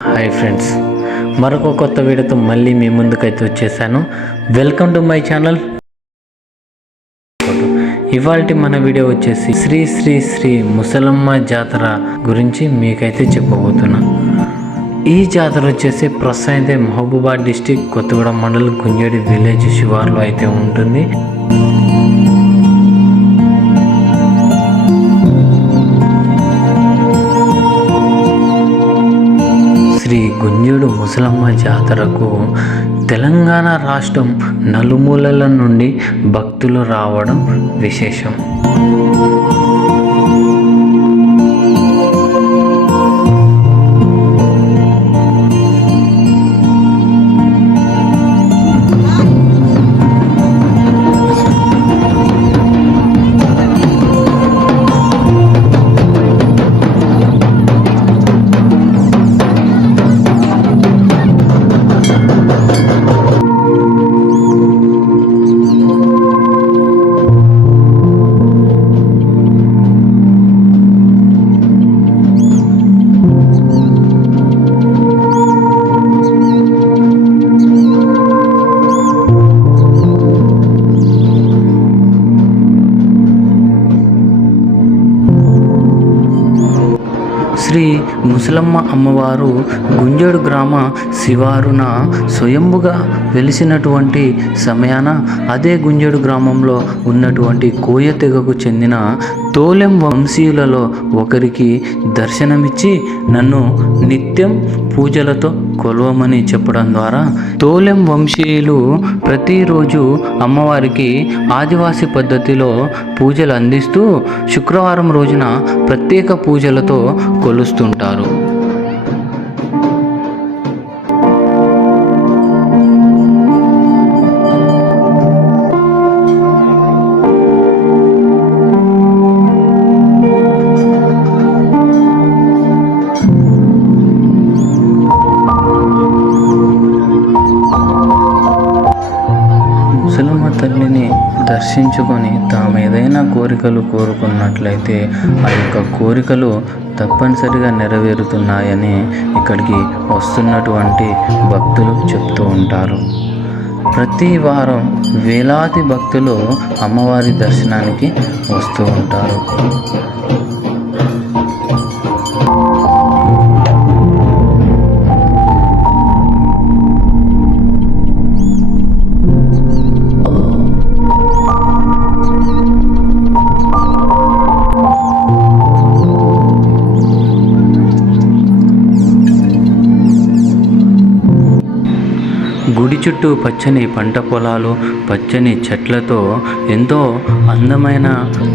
Hi friends, మరొక కొత్త వీడియోతో మళ్ళీ మీ ముందుకైతే వచ్చేసాను. Welcome to my channel. ఇవాల్టి మన వీడియో వచ్చేసి శ్రీ శ్రీ శ్రీ ముసలమ్మ జాతర గురించి మీకైతే చెప్పబోతున్నా. ఈ జాతర వచ్చేసి ప్రస్తుతం అయితే మహబూబాద్ డిస్టిక్ కొత్తగూడెం మండలం గుంజేడి విలేజ్ శివార్లో అయితే ఉంటుంది. శ్రీ గుంజేడు ముసలమ్మ జాతరకు తెలంగాణ రాష్ట్రం నలుమూలల నుండి భక్తులు రావడం విశేషం. శ్రీ ముసలమ్మ అమ్మవారు గుంజేడు గ్రామ శివారున స్వయంభుగా వెలిసినటువంటి సమయాన అదే గుంజేడు గ్రామంలో ఉన్నటువంటి కోయ తెగకు చెందిన తోలెం వంశీయులలో ఒకరికి దర్శనమిచ్చి నన్ను నిత్యం పూజలతో కొలవమని చెప్పడం ద్వారా తోలెం వంశీయులు ప్రతిరోజు అమ్మవారికి ఆదివాసీ పద్ధతిలో పూజలు అందిస్తూ శుక్రవారం రోజున ప్రత్యేక పూజలతో కొలుస్తుంటారు. ముసలమ్మ తల్లిని దర్శించుకొని తాము ఏదైనా కోరికలు కోరుకున్నట్లయితే ఆ యొక్క కోరికలు తప్పనిసరిగా నెరవేరుతున్నాయని ఇక్కడికి వస్తున్నటువంటి భక్తులు చెప్తూ ఉంటారు. ప్రతి వారం వేలాది భక్తులు అమ్మవారి దర్శనానికి వస్తూ ఉంటారు. గుడి చుట్టూ పచ్చని పంట పొలాలు, పచ్చని చెట్లతో ఎంతో అందమైన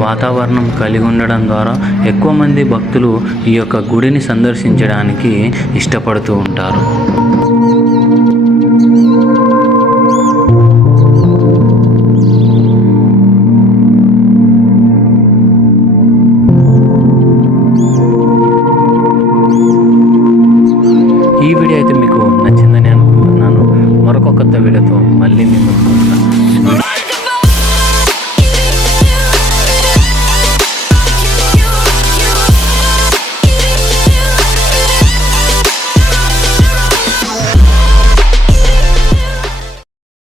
వాతావరణం కలిగి ఉండడం ద్వారా ఎక్కువ మంది భక్తులు ఈ యొక్క గుడిని సందర్శించడానికి ఇష్టపడుతూ ఉంటారు.